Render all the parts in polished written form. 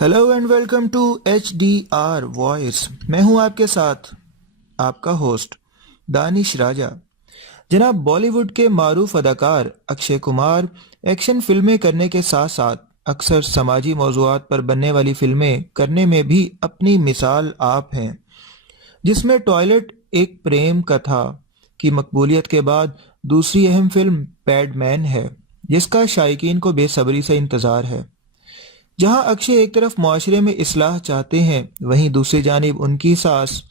Hello and welcome to H D R voice. मैं हूं आपके साथ आपका होस्ट दानिश राजा। जनाब, बॉलीवुड के मारूफ अदाकार अक्षय कुमार एक्शन फिल्में करने के साथ साथ अक्सर समाजी मौज़ूआत पर बनने वाली फिल्में करने में भी अपनी मिसाल आप हैं, जिसमें टॉयलेट एक प्रेम कथा की मकबूलियत के बाद दूसरी अहम फिल्म पैडमैन है, जिसका शायकीन को बेसब्री से इंतज़ार है। जहां अक्षय एक तरफ मुआशरे में इस्लाह चाहते हैं, वहीं दूसरी जानिब उनकी सास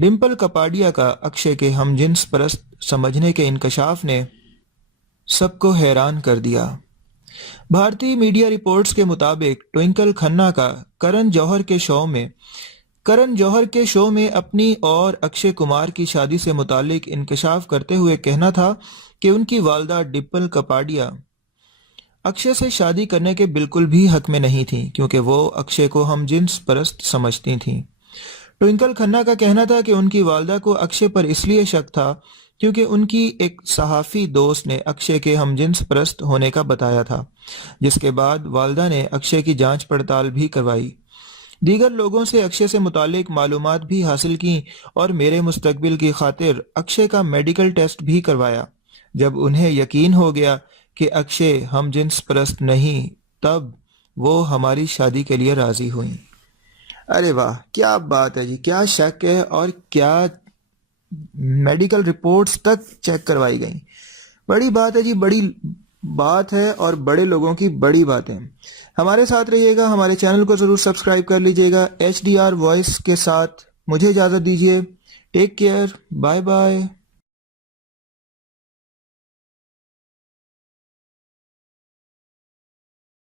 डिम्पल कपाडिया का अक्षय के हमजिन्स परस्त समझने के इंकशाफ ने सबको हैरान कर दिया। भारतीय मीडिया रिपोर्ट्स के मुताबिक ट्विंकल खन्ना का करण जौहर के शो में अपनी और अक्षय कुमार की शादी से मुतालिक इंकशाफ करते हुए कहना था कि उनकी वालदा डिम्पल कपाडिया अक्षय से शादी करने के बिल्कुल भी हक में नहीं थी, क्योंकि वो अक्षय को हमजिन्स परस्त समझती थीं। ट्विंकल खन्ना का कहना था कि उनकी वालदा को अक्षय पर इसलिए शक था क्योंकि उनकी एक सहाफ़ी दोस्त ने अक्षय के हमजिन्स परस्त होने का बताया था, जिसके बाद वालदा ने अक्षय की जांच पड़ताल भी करवाई, दीगर लोगों से अक्षय से मुतालिक मालूमात भी हासिल की और मेरे मुस्तकबिल की खातिर अक्षय का मेडिकल टेस्ट भी करवाया। जब उन्हें यकीन हो गया कि अक्षय हमजिन्स परस्त नहीं, तब वो हमारी शादी के लिए राजी हुई। अरे वाह, क्या बात है जी, क्या शक है और क्या मेडिकल रिपोर्ट्स तक चेक करवाई गई। बड़ी बात है जी, बड़ी बात है और बड़े लोगों की बड़ी बातें। हमारे साथ रहिएगा, हमारे चैनल को ज़रूर सब्सक्राइब कर लीजिएगा। एच डी आर वॉइस के साथ मुझे इजाज़त दीजिए। Take care, bye bye.